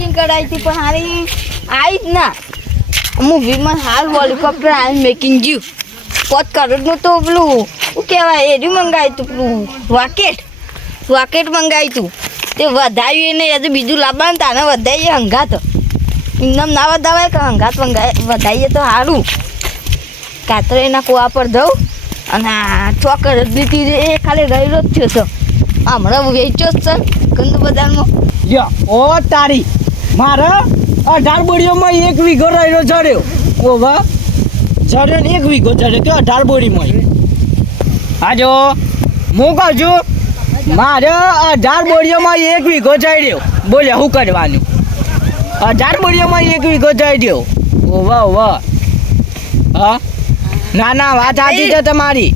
Booking કરાવી હતી પણ હારી આવી જ ના મૂવીમાં હાલ હેલિકોપ્ટર આવી મેકિંગ જ્યુ 5 કરોડનું તો પેલું શું કહેવાય એર્યું મંગાવ્યું હતું પેલું વાકેટ મંગાવ્યું હતું તે વધાવ્યું એને હજુ બીજું લાવવાનું તાને વધારીએ હંગાત એમ ના વધાવાય કે હંગાત વધારીએ તો સારું કાતરે એના કુવા પર જવું અને આ 6 કરોડ લીધી એ ખાલી રહેલો જ થયો તો હમણાં વેચ્યો જ છે ગંદ બજારમાં ઓ તારી મારે 18 બોરીઓમાં 1 વીઘો રહેલો ચડ્યો ઓવા ચડ્યો ને 1 વીઘો ચડ્યો કે 18 બોરીમાં આજો હું કહું છું મારે 18 બોરીઓમાં 1 વીઘો ચડ્યો બોલે શું કરવાનું 18 બોરીઓમાં 1 વીઘો ચડ્યો ઓવા હા ના વાત સાચી છે તમારી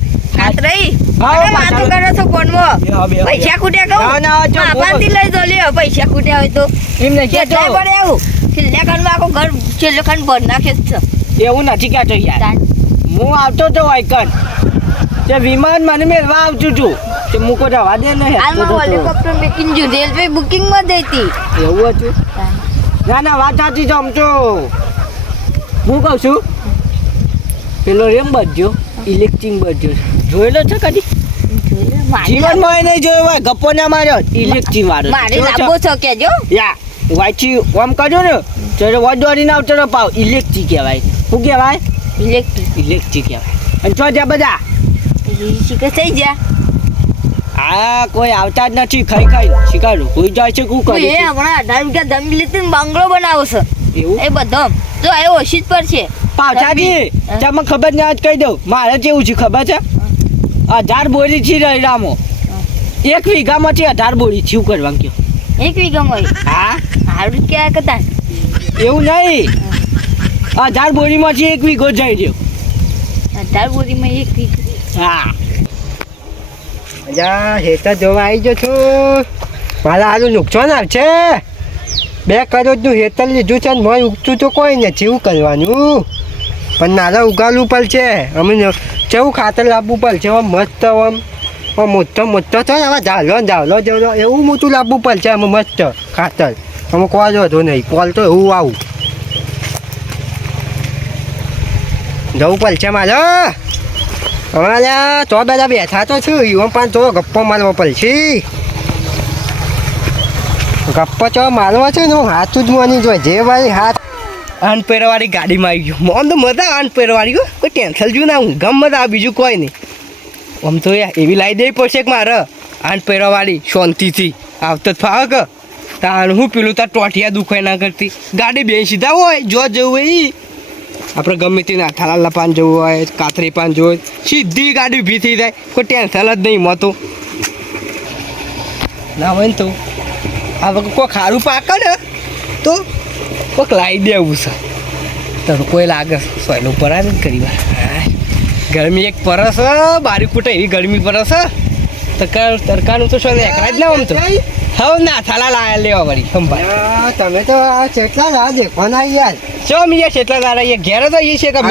વાતો કરો છો ફોનમાં પૈસા ખૂટ્યા કહું આપાથી લઈ દો લ્યો પૈસા ખૂટ્યા હોય તો એમને કે પડે એવું છેલ્લે ખાનમાં આખું ઘર છેલ્લે ખાન ભર નાખે જ છે એવું નથી કહેતો યાર હું આવતો તો વાયકન તે વિમાન મને મેળવા આવતું છું તે મૂકો જવા દે ને હાલમાં હેલિકોપ્ટર મેકિંગ જો રેલવે બુકિંગમાં દેતી એવું હતું ના વાત સાચી છે આમ તો હું કહું છું પેલો રેમ બજ્યો ઇલેક્ટ્રિક બજ્યો જોયેલો છે કદી જીવનમાં નહીં જોયો હોય ગપ્પો ના માર્યો ઇલેક્ટ્રિક વાળો મારે લાંબો છો કેજો યા વાંચી ઓમ કર્યો ને ત્યારે વડવાડીને આવતો પાવ ઇલેક્ટ્રિક કહેવાય શું કહેવાય ઇલેક્ટ્રિક કહેવાય અને ચો જ્યાં બધા શીખે થઈ ગયા આ કોઈ આવતા જ નથી ખાઈ શીખાડું કોઈ જાય છે શું કરે એ હમણાં 18 વીઘા જમીન લીધી બાંગલો બનાવો છે એવું એ બધો જો એ ઓછી જ પડશે પાછાજી તમને ખબર ને આજ કહી દઉં મારે કેવું છે ખબર છે 18 બોરી છે રામો 1 વીઘામાંથી 18 બોરી છે શું કરવાનું કયો 1 વીઘામાં હા હારું ક્યાં કરતા એવું નહીં 18 બોરીમાંથી 1 વીઘો જઈ રહ્યો 18 બોરીમાં 1 વીઘો હા અજા હેતા જોવા આવી ગયો છું મારા હારું નુકસાન આવશે 2 કરોડનું હેતર લીધું છે ને મોય ઉગતું તો કોઈ નથી એવું કરવાનું પણ નાના ઉગાડવું પડશે અમે કેવું ખાતર લાવવું પડશે આમ મસ્ત આમ મોટો છે ને હવે ઝાલો જેવડો એવું મોટું લાવવું પડશે અમે મસ્ત ખાતર અમે કોઈ જોતો નહીં કોલ તો એવું આવું જવું પડશે મારે અમારે તો બધા બેઠા તો છું એમ પણ તો ગપ્પો મારવો પડશે ગપ્પો ચો મારવા છે ને હાથ જ માની જોઈએ જે ભાઈ હાથ અનપેરવાળી ગાડીમાં આવી ગયું આમ તો મજા અનપેરવાળી કોઈ ટેન્શન જ ના હું ગમ મજા બીજું કોઈ નહીં આમ તો યાર એવી લાવી દેવી પડશે કે મારે અનપેરવાળી શાંતિથી આવતો જ ફાવે કે તાર હું પેલું તાર ટોટિયા દુખાય ના કરતી ગાડી બે સીધા હોય જો જવું હોય આપણે ગમે તે નાથાલાલ પાન જવું હોય કાતરી પાન જવું હોય સીધી ગાડી ઊભી થઈ જાય કોઈ ટેન્શન જ નહીં મતો ના હોય ને તો આ વખત કોઈ ખારું પાકે ને તો કોઈક લાવી દેવું છે તો કોઈ લાગે સોયલું ઉપર આવે ને ઘણી વાર ગરમી એક પરસ બારી કૂટે એવી ગરમી પરસ તડકાનું તો શું એકરા જ લાવો તો હવે ના થાલા લાયા લેવા વળી સંભાળ તમે તો આ કેટલા ના દેખવાના યાર ચો મીયા કેટલા ના રહ્યા ઘેર તો એ છે કે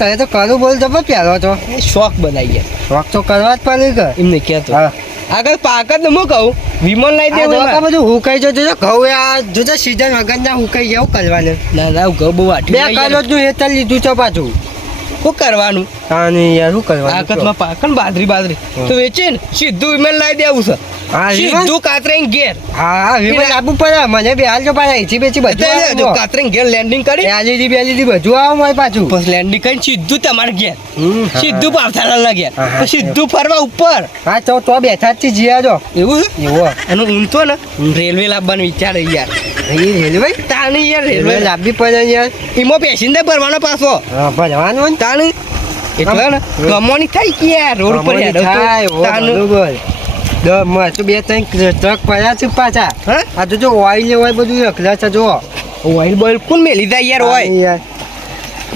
તમે તો કરું બોલ તો પહેરો છો શોખ બનાવી શોખ તો કરવા જ પડે કે એમને કહેતો આગળ પાક જ હું કહું વિમલ લઈ દેવું બધું હુકાઈ જતું ઘઉં આ જોજો સીઝન વગર ના હુકાઈ જાય કરવાનું ના ઘઉં બહુ વાટી 2 કરોડનું હેતર લીધું છે પાછું શું કરવાનું હા નહીં યાર શું કરવાનું આકતમાં પાક ને બાજરી તો વેચે ને સીધું વિમલ લઈ દેવું છે સીધું કાતરેંગ ઘેર હા વિમલ આપવું પડે મને બે હાલ જો પાછા એથી બેચી બધું કાતરેંગ ઘેર લેન્ડિંગ કરી બેલીધી બધું આવું હોય પાછું પછી લેન્ડિંગ કરીને સીધું તમારે ઘેર સીધું પાવથાલા ના ઘેર સીધું ફરવા ઉપર હા તો બેઠા જ જીયા જો એવું અને ઊંઘતો ને રેલવે લાવવાનું વિચારે યાર રેલવે તાણી યાર રેલવે લાવવી પડે યાર એમાં પેસેન્જર ભરવાનો પાછો ભરવાનો તાણી એટલે ને કમોની થઈ ગયા રોડ ઉપર તાનું બે 3 ટ્રક પડ્યા છે પાછા આ તો જો ઓઇલ હોય બધું રખડા છે જો ઓઇલ બોઇલ કોણ મેલી જાય યાર હોય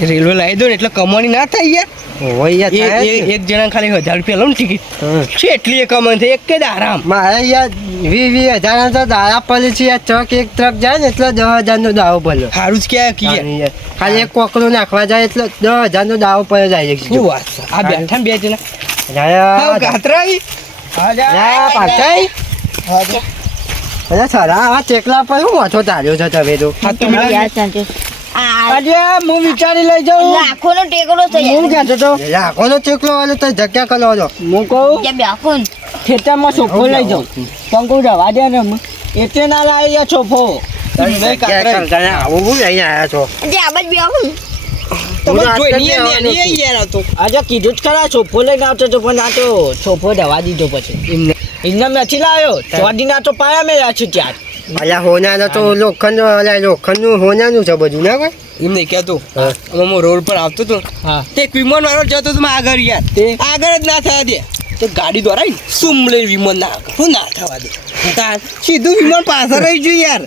રેલવે લાવી દો ને એટલે કમોની ના થાય યાર એક જણા ખાલી 1000 રૂપિયા લો ને ટિકિટ છે એટલી એ કમાન છે એક કે આરામ મારે યાર 20,000 તો દાડા પડે છે યાર ટ્રક એક ટ્રક જાય ને એટલે 10,000 નો દાવો પડે સારું જ ક્યાં ખાલી એક કોકરો નાખવા જાય એટલે 10,000 નો દાવો પડે જાય શું વાત આ બેઠા બે જણા ગાતરાઈ હા પાછાઈ અરે સરા આવા ચેકલા પર શું વાંચો તાર્યો છે તમે તો હા તો યાર સાંજે આ આજે હું વિચારી લઈ જાઉં લાખોનો ટેકડો છે હું કહેતો તો લાખોનો ચેકલો વાળો તો જગ્યા કરો છો હું કહું કે બેખો ને ખેતરમાં સોફો લઈ જાઉં પણ કહું રવા દે ને એટલે ના લાવી યા સોફો આવું હું અહીંયા આવ્યા છો જે આબાજ બેખો ને તમે હું જોઈ રાત્રે નહીં આવવાનો નહીં યાર આ તો આજે કીધું જ ખરા સોફો લઈને આવતો તો પણ આ તો સોફો રવા દીધો પછી એમને નથી લાવ્યો ચોદી ના તો પાયા મેં છે ત્યાં અલ્યા હોનાનો તો લોખંડનું હોનાનું છે બધું ના કોઈ એમ નહીં કહેતો હું રોડ પર આવતો હતો હા તે એક વિમાન વાળો જતો હતો મારા આગળ યાર તે આગળ જ ના થવા દે તો ગાડી દ્વારા સુમ લઈ વિમાન ના આગળ શું ના થવા દે તાર સીધું વિમાન પાછળ રહી ગયું યાર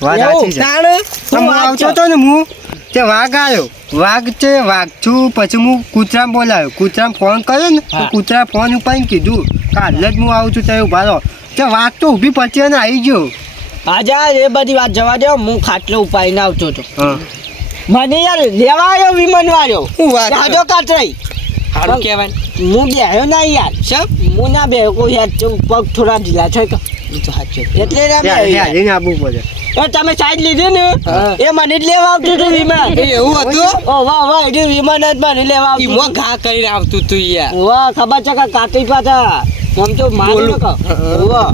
વાત સાચી છે તાણ હું આવતો હતો ને હું તે વાઘ આવ્યો વાઘ છું પછી હું કૂતરામાં બોલાવ્યો કૂતરામાં ફોન કર્યો ને તો હા. કૂતરા ફોન ઉપાડીને કીધું કાલે જ હું આવું છું ત્યાં ઉભા રહો તે વાઘ તો ઊભી પછી અને આવી ગયો આજે એ બધી વાત જવા દે હું ખાટલો ઉપાડીને આવતો હતો હા મને યાર લેવા આવ્યો વિમાન વાળો શું વાત જાજો કાતરાઈ સારું કહેવાય હું બેહ્યો ના યાર શબ હું ના બેહ્યો કોઈ યાર પગ થોડા ઢીલા છે કે એ તો સાચું એટલે ના ત્યાં બેહ્યો યાર. હાલીને આવવું પડે એ તમે સાઈડ લીધી ને હા. એ મને જ લેવા આવતું હતું વિમાન એ એવું હતું ઓ વાહ વાહ એ વિમાન જ મને લેવા આવતું ઈમો ઘા કરીને આવતું તું યાર વાહ ખબર છે કે કાતી પાછા આમ તો મારું બોલું. નકો વાહ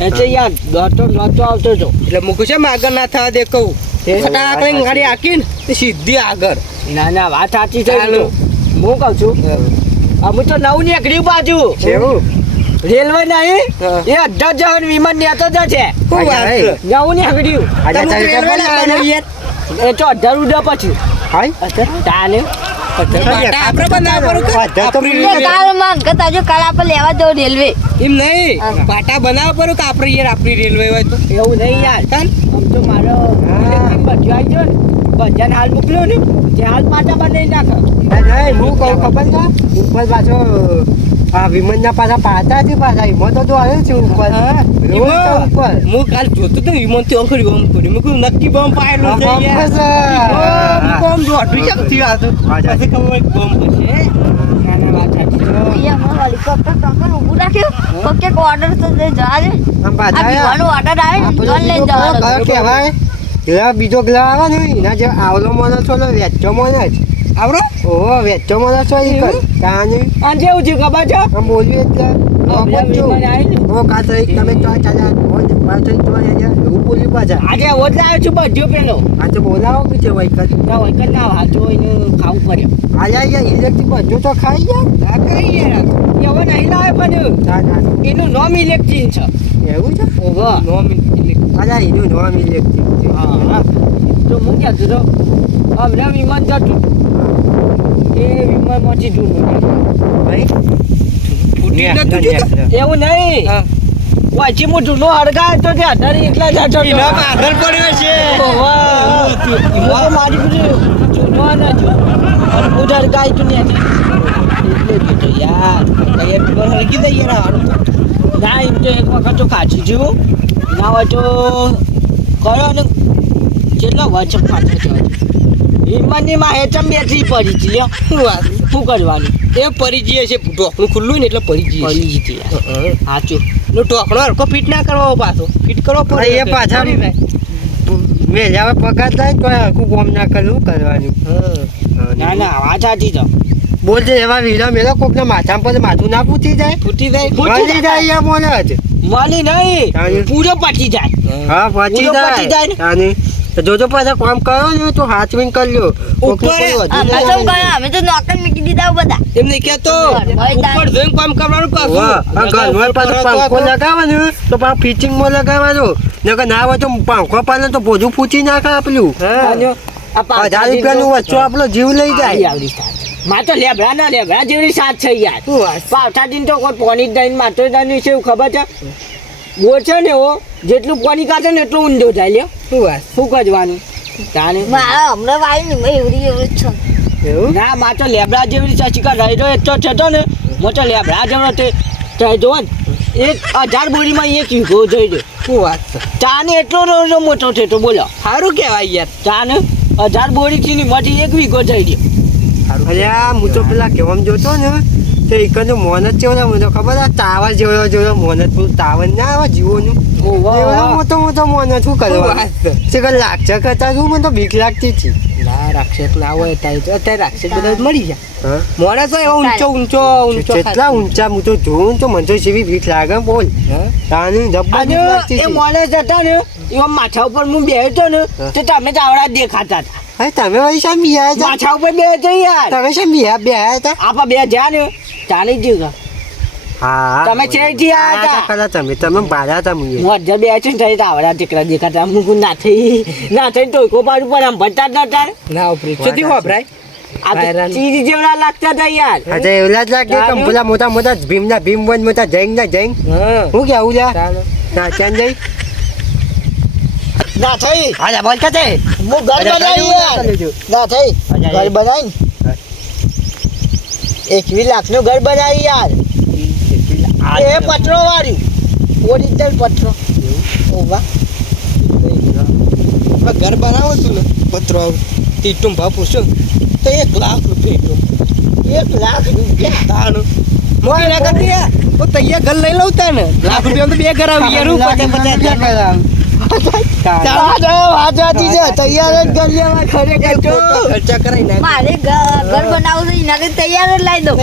એટલે યાર દોડતો દોડતો આવતો હતો એટલે મૂકું છે આગળ ના થવા દે કહું ફટાક લઈને ગાડી હાકીને તે સીધી આગળ ના ના વાત સાચી છે ચાલો. હું કહું છું અમે તો નવું નીકળ્યું બાજુ એવું રેલવે નહીં હા. એ 18 જણ વિમાન નેતો જ છે શું વાત છે? નવું નીકળ્યું આજે તમે તારી રેલવે ના ખબર આવવાનું યાર. એ તો 18 ઉડા પછી હાય તાને બાટા આપણે બનાવવા પડું કે? બાટા તો આપણી તો રેલવે. કાલ માં કતા જો કાલ આપણે લેવા દો રેલવે એમ નહીં બાટા બનાવવા પડું કે આપણે યાર આપણી રેલવે હોય તો એવું નહીં યાર ચાલ. આમ તો મારો ઇલેક્ટ્રિક બધું આવી ગયો ને બધાને હાલ મોકલ્યો ને તે હાલ પાટા બનાવી નાખો નહીં હું કહું ખબર છે ઉપર પાછો આ વિમાનના પાછા પાતા છે પાછા એમાં તો આવ્યો છે ઉપર હા. રોજ તો ઉપર હું કાલ જોતો તો વિમાન થી અંકડી બોમ્બ પડ્યું મેં કહ્યું નક્કી બોમ્બ પાડેલો છે બોમ્બ યાર. છે. બોમ્બ જો અટવી કેમ થયું આ તો? હા, પછી ખબર પડી કે બોમ્બ હશે. ના ના વાત સાચી છે. અહીંયા અમારું હેલિકોપ્ટર ટોકન ઊભું રાખ્યું તો કે ઓર્ડર તો દે જવા દે આમ આ પાછા પીવાનો ઓર્ડર આવે ને તો લઈને જવાનો કયો કહેવાય પેલા બીજો ગ્લા આવે ને એના જે આવલો માણસ છો વેચો માણસ આવડો ઓહો વેચો માણસ છો ઈ કર કાને આ જેવું છે ખબર છે આમ બોલ્યું એટલે આ વિમાન આવી ને ઓ કા તો તમે તો ચાલ્યા પાછળ તો અહીંયા એવું બોલ્યું પાછા આજે ઓજ લાવ્યો છું બધો પેલો આ તો બોલાવો કે છે વૈકલ ના હોય કે ના વાંચો એને ખાવું પડે આયા અહીંયા ઇલેક્ટ્રિક બધું તો ખાઈ ગયા આ કઈ યાર એવો નહીં લાવે પણ ના ના એનું નામ ઇલેક્ટ્રિક છે એવું છે ઓહો નો મિનિટ અલા એનું નામ ઇલેક્ટ્રિક છે હા તો હું કહેતો હતો હમણાં વિમાન જતું એ વિમાનમાંથી જૂનું ભાઈ ફૂટી નતું જોતું? એવું નહીં હા. વાંચી હું જૂનો હડકાય તો તે અઢાર એકલા જતો એના પાછળ પડ્યો છે ઓહો મારી બધું જૂનો નથી અને હું હડકાય તું ને એટલે કીધું યાર યાર પેલો હલકી દે યાર હારું તો. ના એમ તો એક વખત તો કાચી જેવું ના હોય તો કયો ને કેટલા વચક પાછો થયો વિમાનની માં હેચમ બેટરી પડી હતી લ્યો. શું વાત? શું કરવાનું એ પડી જઈએ છે ઢોકણું ખુલ્લું ને એટલે પડી જઈએ પડી જતી યાર સાચું નો ઢોકણો હરખો ફિટ ના કરવો પાછો ફિટ કરવો પડે એ પાછા મેં હવે પગાર થાય તો આખું બોમ ના કરવું કરવાનું ના ના વાત સાચી તો બોલજે એવા વીરા મેળો કોકના માથા પર માથું ના પૂછી જાય ફૂટી જાય પતી જાય યા મોને જ મળી નહીં તાને. પૂરો પટી જાય હા પતી પૂરો પતી જાય જાય ને. તાને. તો જોજો પાછા કામ કરો ને તો હાથવીન કરજો ઉપર અમે તો ગયા અમે તો નોકર મૂકી દીધા બધા એમને કહેતો ઉપર જોઈને કામ કરવાનું પાછું ઘરમાં પાછો પંખો લગાવવાનું તો પાછું ફિટિંગમાં લગાવવાનું નકર ના હોય તો પંખો પાડે તો ભોજું પૂછી નાખે આપેલું અને આ 1000 રૂપિયાનું વચ્ચો આપણો જીવ લઈ જાય માં તો લેબડા ના લેબડા જેવી સાથ છે યાર શું વાત? પાવઠા દિન તો કોઈ પાણી જ દઈને માત્ર દઈને છે એવું ખબર છે બોર છે ને એવો જેટલું પાણી કાઢે ને એટલું ઊંડો જાય લ્યો શું વાત? શું કરવાનું તાને મારા હમણાં વાય ને મેં એવડી એવડી જ છે એવું ના માં તો લેબડા જેવી ચચીકા રહી રહ્યો એટલો થતો ને હું તો લેબડા જેવો તે જો ને 1000 બોરીમાં એક વીઘો જોઈ દો શું વાત છે? ચાને એટલો રોજો મોટો થયો બોલો સારું કહેવાય યાર ચાને 1000 બોરી થી માંથી એક વીઘો જોઈ દો અરે આ હું તો પેલા કેવામાં જોતો ને તો એકનો મોન જ જેવો મને તો ખબર આ ટાવર જેવો મોન જ પેલું ટાવર ના આવે જીવોનું એવડો મોટો મોન શું કરવા છે કે લાગશે કરતા શું મને તો બીક લાગતી હતી ના રાક્ષસ ના હોય અત્યારે રાક્ષસ બધા મળી જાય હા માણસ હોય એવો ઊંચો કેટલા ઊંચા હું તો જોઉં તો મને તો જેવી બીક લાગે બોલ તાની જબ્બર બીક લાગતી એ હતી. મોલે જતા ને એવા માથા ઉપર હું બેહ્યો તો ને તો તમે ચાવડા દેખાતા હતા અરે તમે વળી શા બિહાયા હતા માથા ઉપર બેહ્યો તો યાર તમે શા બિહાયા હતા આપા બે જ્યાં ને ચાલી જ ગયું હા તમે છેડથી આયા હતા. તમે બાળા હતા મુએ હું અધર બે છે ને થઈ તાવડા ટીકડા દેખાતા હું ના થઈ ટોયકો પાડું પણ આમ ભટતા જ નતા ના ઉપરી સુધી વાપરાય આ તો વાયરાની. ચીજ જેવડા લાગતા હતા યાર અચ્છા એવું જ લાગે કે પેલા મોટા ભીમના ભીમ વન મોટા જૈન હા હું કેવું લ્યા ચાલો. ના ચાન જઈ ના થઈ હા બોલ કે હું ઘર બનાવી યાર ના થઈ ઘર બનાવી ને 21 લાખનું ઘર બનાવી યાર એ પતરો વાળ્યું ઓરિજિનલ પતરો ઓવા ઘર બનાવો તું ને પત્રો ટીટું ભાવ પૂછો તો 1 લાખ રૂપિયા 1 લાખ રૂપિયા તાનું મોય ના કરતી તો તૈયાર ઘર લઈ લઉં તાને લાખ રૂપિયા તો બે ઘર આવી યાર વાજાતી છે તૈયાર જ ઘર લેવા ખરેખર તો ખર્ચા કરાઈ નાખ મારે ઘર બનાવવું છે એના કરતા તૈયાર જ લાવી દઉં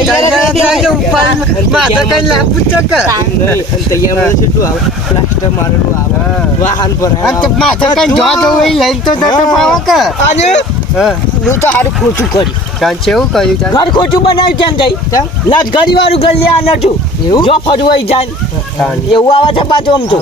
તૈયાર કેટલું આવે પ્લાસ્ટર મારેલું આવે વાહન પર આજે હું તો હારું ખોટું કર્યું એવું કર્યું ચાલ ઘર ખોટું બનાવ્યું કેમ થઈ લજ ઘડી વાળું ઘર લે નતું જો ફરવાઈ જાય એવું આવે છે પાછું આમ તો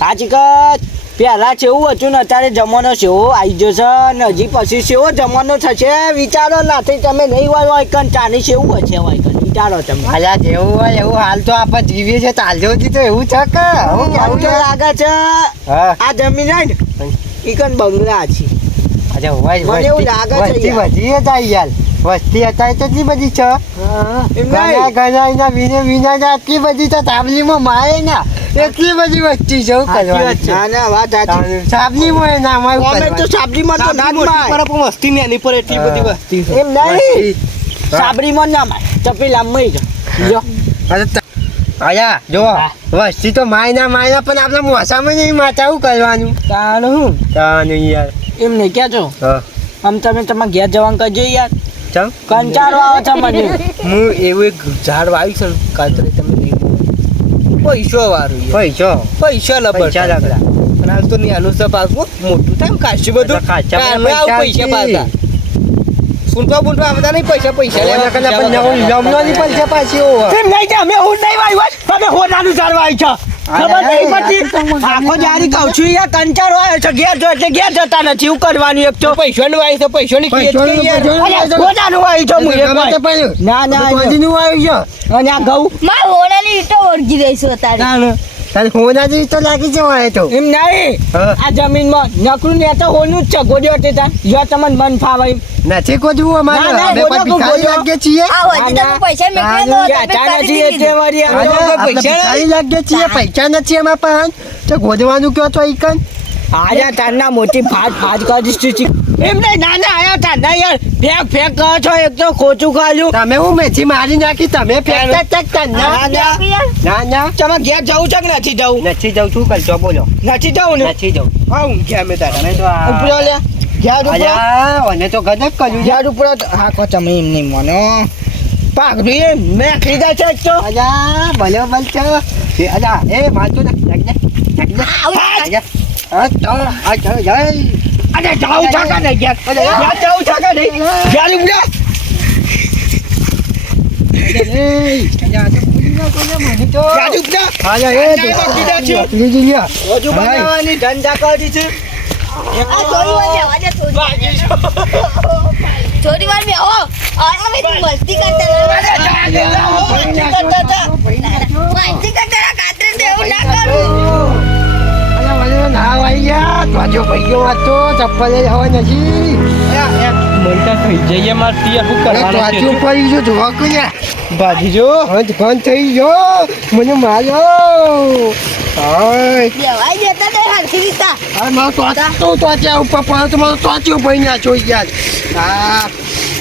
હકીકત પહેલા જેવું હતું ને અત્યારે જમાનો સેવો આવી ગયો છે ને હજી પછી સેવો જમાનો થશે વિચારો નાથી તમે નહીં હોય કન ચાની સેવું હશે હોય કન વિચારો તમે અલ્યા જેવું હોય એવું હાલ તો આપણે જીવીએ છે ચાલજો તો એવું છે કે હું કેવું તો લાગે છે હા આ જમીન હોય ને ઈકન બંગલા છે અચ્છા હોય મને એવું લાગે છે વસ્તી યાર. વધી હતા યાર વસ્તી હતા એટલી બધી છે એમ ઘણા નહીં ઘણા એના વિના આટલી બધી તો તાબલીમાં મારે ના એટલી બધી વસ્તી છે શું કરવાનું? ના ના વાત સાચી સાબલીમાં ના મારું અમે તો સાબરીમાં તો ના જ માય. વસ્તી ને એની પર એટલી બધી વસ્તી છે એમ નહીં સાબરીમાં ના માય તપેલા મઈ જો અયા જો વસ્તી તો માયના પણ આપણે મોસામાં નહીં માતા શું કરવાનું તારું તાનું યાર એમ નહીં ક્યાં છો હા આમ તમે તમારા ઘેર જવાનું કરજો યાર ચમ કંટાળો આવે છે મને હું એવું એક ઝાડ વાવ્યું છે ને કાતરે તમે પૈસો વાળું પૈસા લબર પૈસા લગડા અને હાલ તો નાનું છે પાછું મોટું થાય ને ખાસું બધું ખાસા બધા આમે આવું પૈસા પાછા સુનવા બુનવા બધા નહીં પૈસા લેવા પૈસા પાછી એમ નહીં કે અમે હું નહીં વાવ્યું તમે હોનાનું ઝાડ વાવ્યું છે ખબર નહીં પડતી આખો જારી કહું છું યાર કંટાળો આવે છે ઘેર જો એટલે ઘેર જતા નથી શું કરવાનું એક તો પૈસાનું વાવી છે પૈસાની ખેત કરી યાર. હોનાનું વાવ્યું છે હું એક વાર. ના ના અને આ ઘઉં મારા હોનાની ઈંટો ઓળગી રહી છું અત્યારે હોનાજી તો લાગી જવાય તો એમ નહીં હા. આ જમીનમાં નકરું ને તો હોનું જ છે ગોડ્યો તે તાર જો તમને મન ફાવે એમ. નથી કોજવું અમારે ના, ના, અમે બોલો, કોઈ ભિખારી બોલો. લાગીએ છીએ આ વધી તમે પૈસા મેકવ્યા તો કે તમે અચાનક કાઢી જ એટલે દીધું. વળી આમ. આપણે પૈસા ભિખારી લાગીએ છીએ પૈસા નથી એમાં પણ તો ગોદવાનું કયો તો ઈકન આયા તારના મોટી ફાજ કરીશ તું. એમ નહીં નાના આયા તારના યાર ફેક કરો છો એક તો ખોચું ખાલ્યું તમે હું મેથી મારી નાખી તમે ફેંકતા તક ના, ના. ના ના તમે ઘેર જવું છે કે નથી જવું નથી જવું છું કરજો બોલો નથી જવું ને નથી જવું હા ઊંઘ્યા અમે તારા તમે તો ઉપરો લે ઘેર ઉપરો અલ્યા મને તો ગજબ કર્યું છે ઘેર ઉપરો હા કો તમે એમ નહીં માનો પાઘડું એમ મેં ખરીદા છે એક તો અલ્યા ભલે ભલે છે અલ્યા એ મારતો ના અરે અરે જાઉં છે કે નહીં ઘેર જાઉં છે કે નહીં ઘેર ઉપરો ઘેર ઉપરો હજુ બનાવવાની ધંધા કરી છે આ થોડી વાર બેહવા દે, થોડી વાર. થોડી વાર બેહો. અરે હવે તું મસ્તી કરતા રહો. મસ્તી કરતા રહો. કાતરે તો એવું ના કરું. ચપ્પલ હવા નથી મલતા થઈ જઈએ મારતી યાર શું કરવાનું પડી જો જોવા કયા ભાજી જો બંધ થઈ ગયો મને માર્યો હાય દેવાઈ દેતા નહીં હરખી રીતા હા મારો ટોચા ઉપર પડે તો મારો ટોચી ઉપર નાખ્યો યાર હા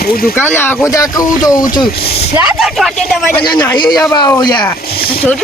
હું દુકાને આખો દાખવું જોઉં છું રાતો ટોટે તમારે અને નાહી જવા યાર થોડું